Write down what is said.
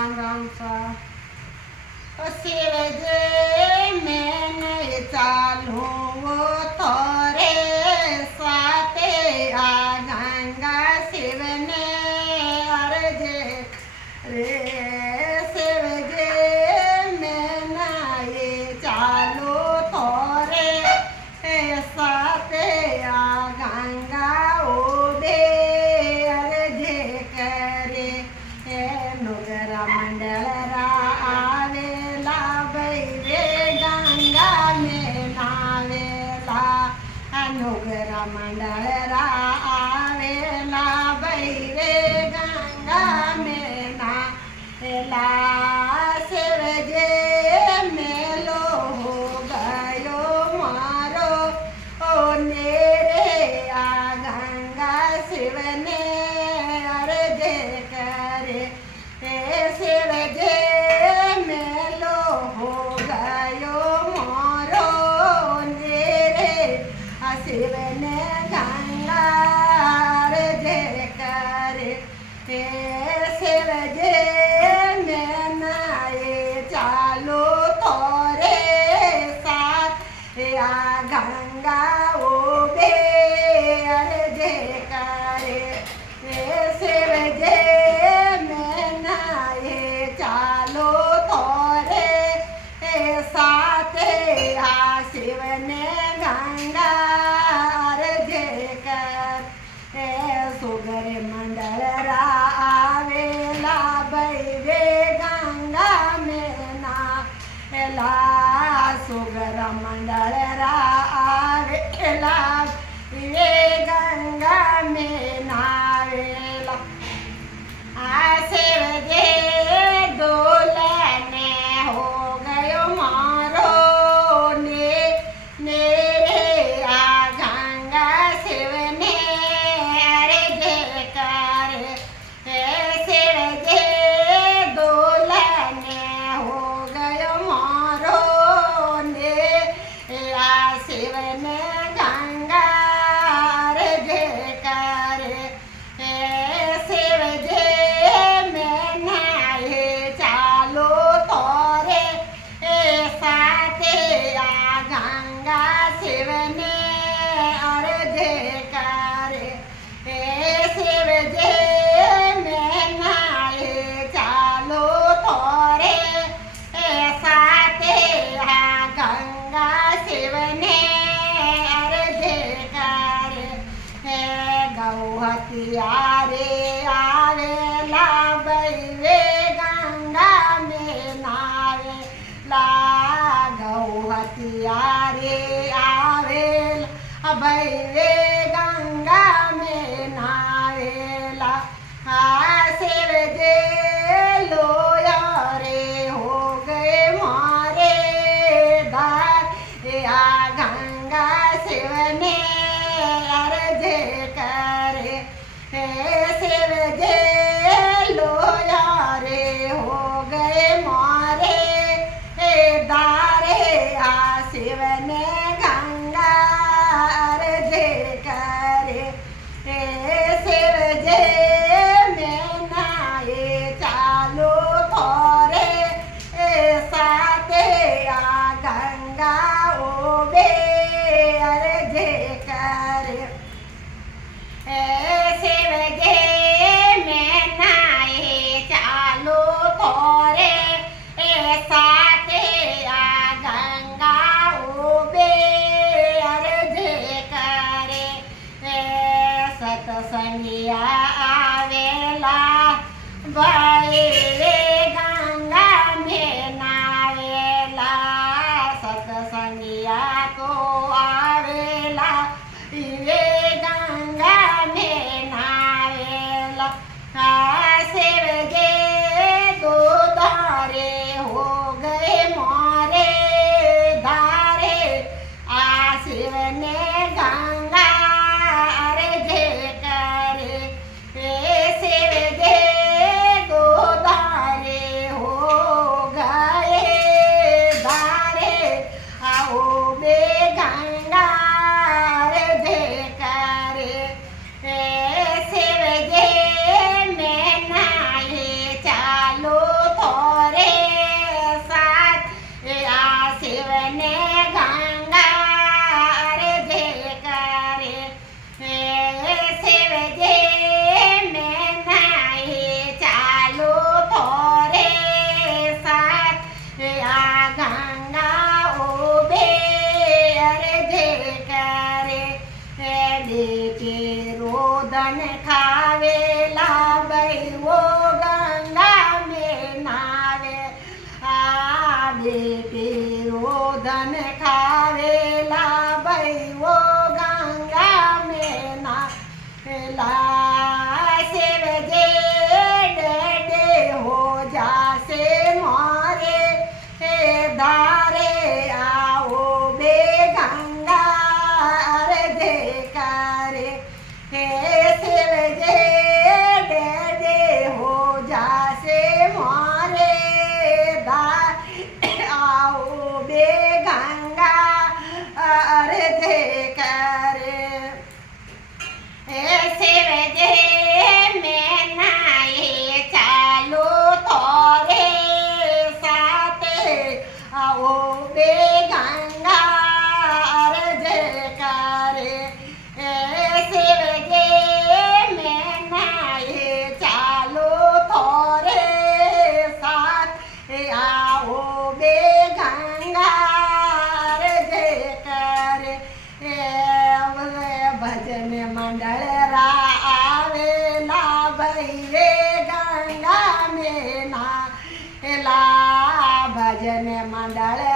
राम सा शिव जे मैं नहीं चालू वो तोरे साथे आ गंगा शिव ने अर्जे रे शिव जे मैं नहीं चालू तोरे साथे आ गंगा उबे अर्जे करे नुगरा मंडल नुगरा मंडल आवेला बैरे गंगा में नावेला शिव जे मेलो हो गयो मारो ओ नेरे आ गंगा शिव ने अर्जे करे शिव जे मेलो हो गयो मारो नेरे शिव ने गंगा अर्जे करे शिव जे मैं नाये चालो तोरे साथ या गंगा उबे अर्जे करे शिव जे मैं नाये चालो तोरे साथ या शिव ने गंगा सुगर मंडल आवेला बैरे गंगा में नावेला सुगर मंडल आवेला वे गंगा में नावेला शिव जे डोलने हो गयो मारो नेरे आ गंगा शिव ने अर्जे करे शिव जे डोलने हो गयो मारो नेरा शिव ने गंगा अर्जे करे शिव जे मैं नाये चालो तोरे साथे आ गंगा शिव ने अर्जे करे शिव जे मैं नाये चालो तोरे साथे आ गंगा शिव ने अर्जे करे गौहतिया रे आवेला बैरे गंगा में नावेला गौहतिया रे आवेला बैरे गंगा में नावेला शिव जे लोया रे हो गए मारे दार या गंगा शिव ने अर्जे करे शिव जे लोया रे हो गए मारे दारे आ शिव ने गंगा अर्जे करे शिव जे मैं नाये चालो तोरे साथे आ गंगा उबे अर्जे करे शिव जे मैं नाये चालो तोरे साथे आ गंगा उबे अर्जे करे सतसंगिया आवेला बैरे गंगा में नावेला सतसंगिया तो आवेला वे गंगा में नावेला शिव जे दो दारे हो गए मारे दारे आ शिव ने गंगा अर्जे करे शिव जे दो दारे ને માંડળ